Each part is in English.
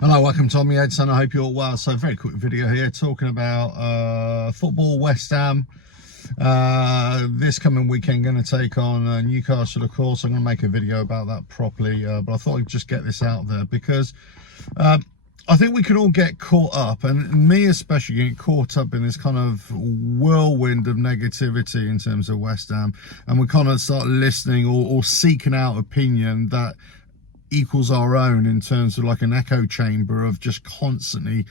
Hello, welcome to Tommy Edson. I hope you're all well. So, very quick video here talking about football. West Ham this coming weekend going to take on Newcastle, of course. I'm going to make a video about that properly, but I thought I'd just get this out there because I think we can all get caught up, and me especially, get caught up in this kind of whirlwind of negativity in terms of West Ham, and we kind of start listening or seeking out opinion that equals our own in terms of like an echo chamber of just constantly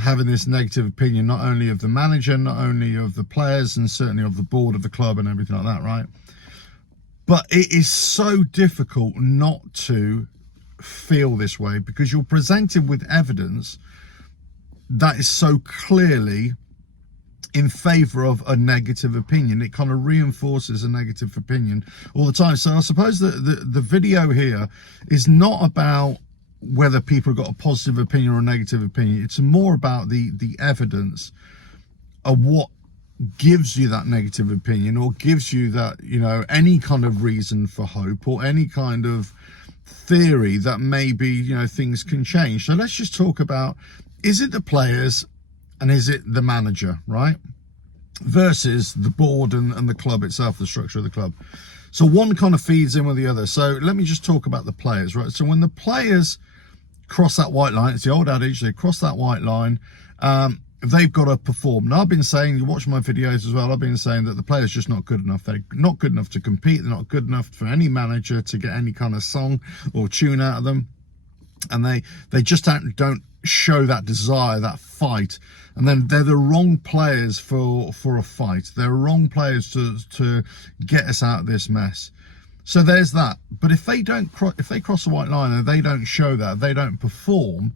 having this negative opinion, not only of the manager, not only of the players, and certainly of the board of the club and everything like that, right? But it is so difficult not to feel this way because you're presented with evidence that is so clearly in favor of a negative opinion. It kind of reinforces a negative opinion all the time. So I suppose that the video here is not about whether people have got a positive opinion or a negative opinion. It's more about the evidence of what gives you that negative opinion, or gives you that, you know, any kind of reason for hope, or any kind of theory that maybe, you know, things can change. So let's just talk about, is it the players and is it the manager, right, versus the board and the club itself, the structure of the club? So one kind of feeds in with the other. So let me just talk about the players, right? So when the players cross that white line, it's the old adage, they cross that white line, they've got to perform. Now, I've been saying, you watch my videos as well, I've been saying that the players just not good enough. They're not good enough to compete. They're not good enough for any manager to get any kind of song or tune out of them. And they just don't show that desire, that fight. And then they're the wrong players for a fight. They're wrong players to get us out of this mess. So there's that. But if they cross the white line and they don't show that, they don't perform,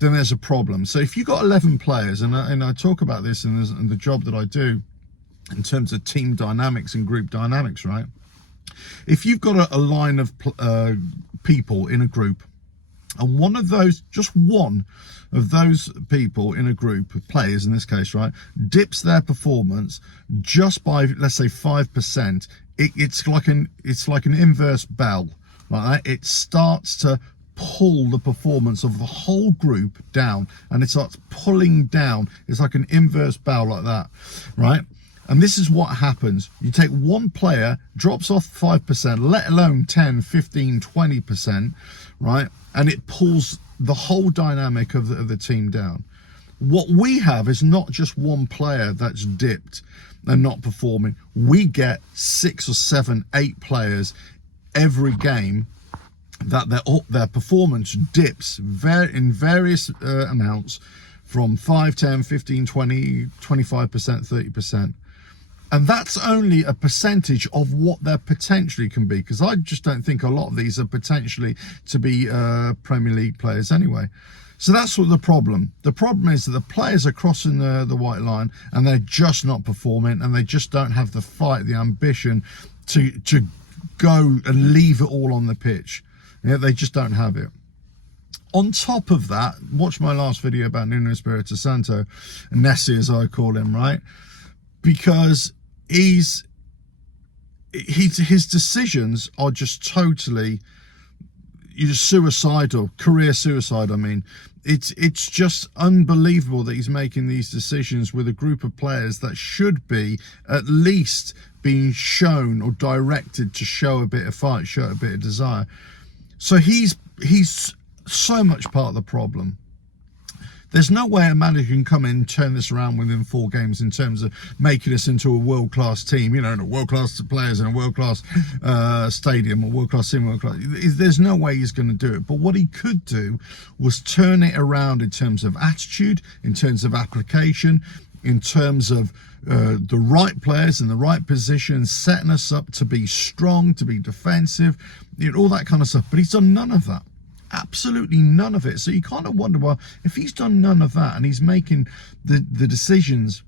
then there's a problem. So if you've got 11 players, and I talk about this in the job that I do in terms of team dynamics and group dynamics, right? If you've got a line of people in a group, and one of those, just one of those people in a group of players in this case, right, dips their performance just by, let's say, 5%, it's like an inverse bell, like that. It starts to pull the performance of the whole group down, and it starts pulling down. It's like an inverse bell like that, right? And this is what happens. You take one player, drops off 5%, let alone 10, 15, 20%, right? And it pulls the whole dynamic of the team down. What we have is not just one player that's dipped and not performing. We get 6 or 7, 8 players every game that their performance dips in various amounts, from 5, 10, 15, 20, 25%, 30%. And that's only a percentage of what there potentially can be, because I just don't think a lot of these are potentially to be Premier League players anyway. So that's what the problem. The problem is that the players are crossing the white line and they're just not performing, and they just don't have the fight, the ambition to go and leave it all on the pitch. Yeah, they just don't have it. On top of that, watch my last video about Nuno Espirito Santo, Nessie as I call him, right? Because his decisions are just totally suicidal, career suicide. I mean, it's just unbelievable that he's making these decisions with a group of players that should be at least being shown or directed to show a bit of fight, show a bit of desire. So he's so much part of the problem. There's no way a manager can come in and turn this around within 4 games in terms of making us into a world-class team, you know, and a world-class players and a world-class stadium, or world-class team, world-class. There's no way he's going to do it. But what he could do was turn it around in terms of attitude, in terms of application, in terms of the right players in the right positions, setting us up to be strong, to be defensive, you know, all that kind of stuff. But he's done none of that. Absolutely none of it. So you kind of wonder, well, if he's done none of that and he's making the decisions,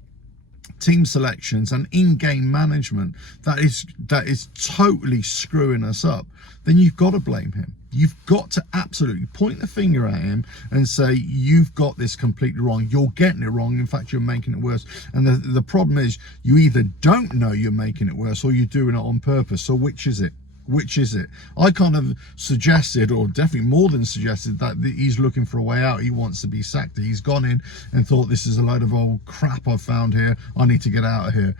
team selections and in-game management that is totally screwing us up, then you've got to blame him. You've got to absolutely point the finger at him and say, you've got this completely wrong. You're getting it wrong. In fact, you're making it worse. And the problem is, you either don't know you're making it worse or you're doing it on purpose. So which is it? Which is it? I kind of suggested, or definitely more than suggested, that he's looking for a way out. He wants to be sacked. He's gone in and thought, this is a load of old crap I've found here. I need to get out of here.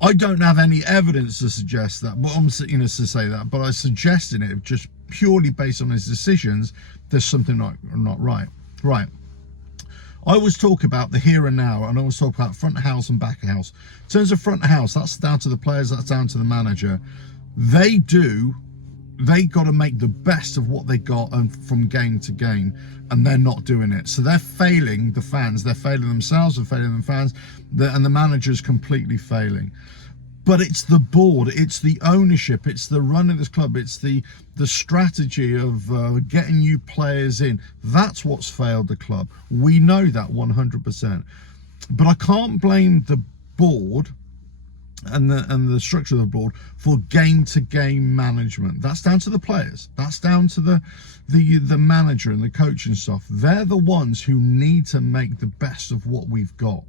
I don't have any evidence to suggest that, but I'm to say that, but I suggested it just purely based on his decisions. There's something not right. Right. I always talk about the here and now, and I always talk about front of house and back of house. In terms of front of house, that's down to the players, that's down to the manager. They got to make the best of what they got and from game to game, and they're not doing it. So they're failing the fans, they're failing themselves, they're failing the fans, and the manager's completely failing. But it's the board, it's the ownership, it's the run of this club, it's the strategy of getting new players in. That's what's failed the club. We know that 100%. But I can't blame the board and the structure of the board for game-to-game management. That's down to the players. That's down to the manager and the coach and stuff. They're the ones who need to make the best of what we've got.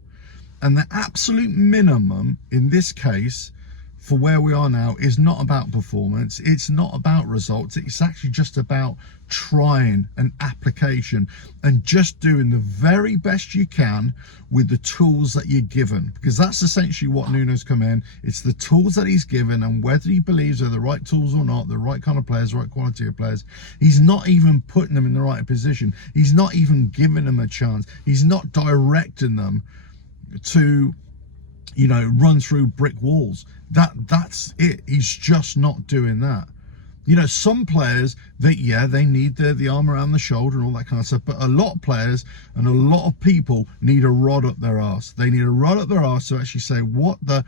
And the absolute minimum in this case for where we are now is not about performance, it's not about results, it's actually just about trying and application and just doing the very best you can with the tools that you're given, because that's essentially what Nuno's come in. It's the tools that he's given, and whether he believes they're the right tools or not, the right kind of players, the right quality of players, he's not even putting them in the right position. He's not even giving them a chance. He's not directing them to, you know, run through brick walls. That's it. He's just not doing that. You know, some players, they need the arm around the shoulder and all that kind of stuff, but a lot of players and a lot of people need a rod up their arse. They need a rod up their arse to actually say, what the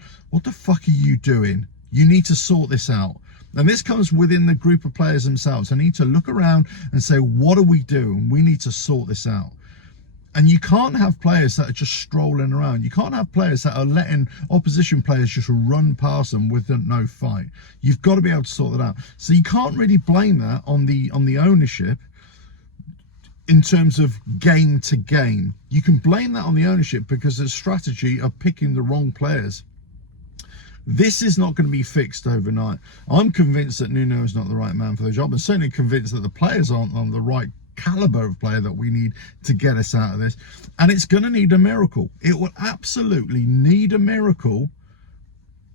fuck are you doing? You need to sort this out. And this comes within the group of players themselves. I need to look around and say, what do we do? And we need to sort this out. And you can't have players that are just strolling around. You can't have players that are letting opposition players just run past them with no fight. You've got to be able to sort that out. So you can't really blame that on the ownership in terms of game to game. You can blame that on the ownership because the strategy of picking the wrong players. This is not going to be fixed overnight. I'm convinced that Nuno is not the right man for the job, and certainly convinced that the players aren't on the right caliber of player that we need to get us out of this. And it's going to need a miracle. It will absolutely need a miracle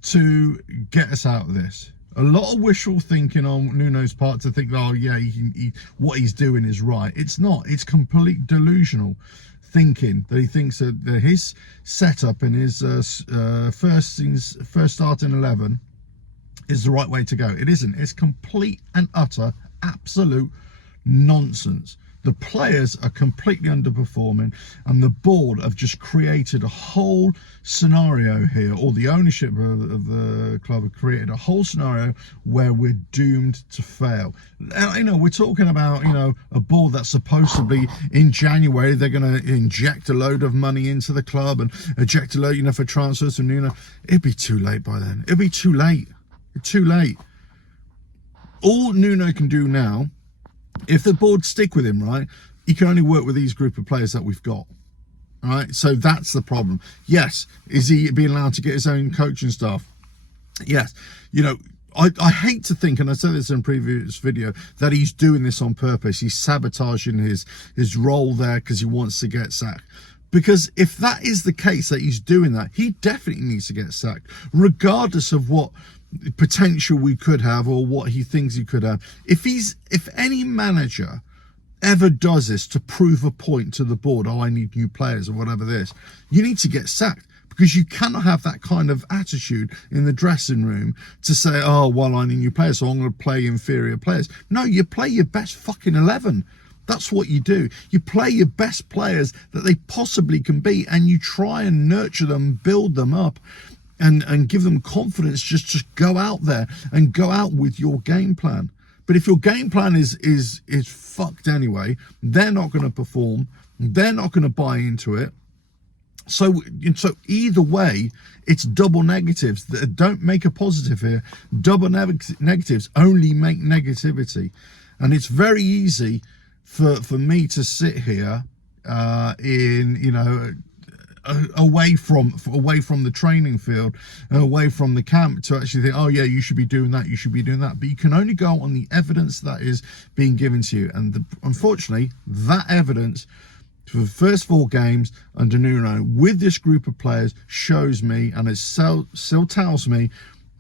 to get us out of this. A lot of wishful thinking on Nuno's part to think, oh yeah, what he's doing is right. It's not. It's complete delusional thinking that he thinks that his setup and his first starting 11 is the right way to go. It isn't. It's complete and utter absolute nonsense. The players are completely underperforming, and the board have just created a whole scenario here, or the ownership of the club have created a whole scenario where we're doomed to fail. Now, you know, we're talking about, you know, a board that's supposed to be in January. They're going to inject a load of money into the club and inject a load, you know, for transfers from Nuno. It'd be too late by then. It'll be too late. Too late. All Nuno can do now, if the board stick with him, right, he can only work with these group of players that we've got. All right, so that's the problem. Yes, is he being allowed to get his own coaching staff? Yes. You know, I hate to think, and I said this in a previous video, that he's doing this on purpose. He's sabotaging his role there because he wants to get sacked. Because if that is the case, that he's doing that, he definitely needs to get sacked, regardless of what potential we could have or what he thinks he could have. If any manager ever does this to prove a point to the board, oh, I need new players or whatever this, you need to get sacked, because you cannot have that kind of attitude in the dressing room to say, oh, well, I need new players, so I'm going to play inferior players. No, you play your best fucking 11. That's what you do. You play your best players that they possibly can be, and you try and nurture them, build them up, and give them confidence. Just go out there and go out with your game plan. But if your game plan is fucked anyway, they're not going to perform. They're not going to buy into it. So either way, it's double negatives. Don't make a positive here. Double negatives only make negativity. And it's very easy for me to sit here in, you know, away from the training field and away from the camp to actually think, oh yeah, you should be doing that, you should be doing that. But you can only go on the evidence that is being given to you, and unfortunately that evidence for the first 4 games under Nuno with this group of players shows me, and it still tells me,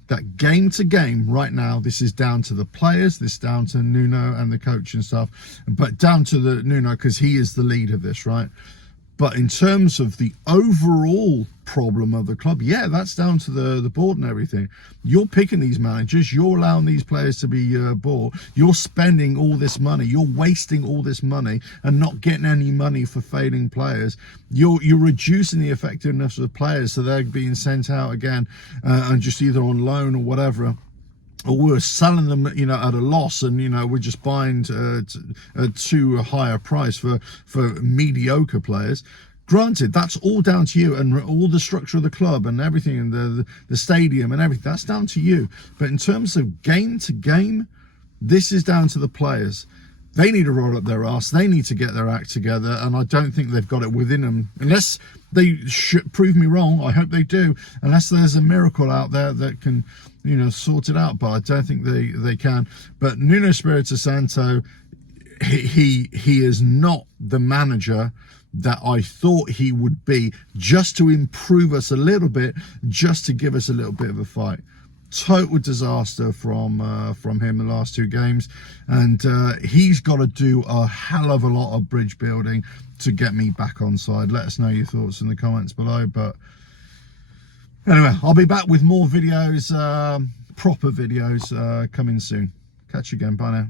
that game to game right now, this is down to the players, this is down to Nuno and the coach and stuff, but down to the Nuno because he is the lead of this, right? But in terms of the overall problem of the club, yeah, that's down to the board and everything. You're picking these managers, you're allowing these players to be bought, you're spending all this money, you're wasting all this money and not getting any money for failing players. You're reducing the effectiveness of the players, so they're being sent out again and just either on loan or whatever. Or we're selling them, you know, at a loss, and you know we're just buying to a higher price for mediocre players. Granted, that's all down to you, and all the structure of the club and everything, and the stadium and everything, that's down to you. But in terms of game to game, this is down to the players. They need to roll up their arse. They need to get their act together, and I don't think they've got it within them. Unless they prove me wrong, I hope they do. Unless there's a miracle out there that can, you know, sort it out. But I don't think they can. But Nuno Espirito Santo, he is not the manager that I thought he would be, just to improve us a little bit, just to give us a little bit of a fight. Total disaster from him the last 2 games, and he's got to do a hell of a lot of bridge building to get me back on side. Let us know your thoughts in the comments below. But anyway, I'll be back with more videos, proper videos coming soon. Catch you again. Bye now.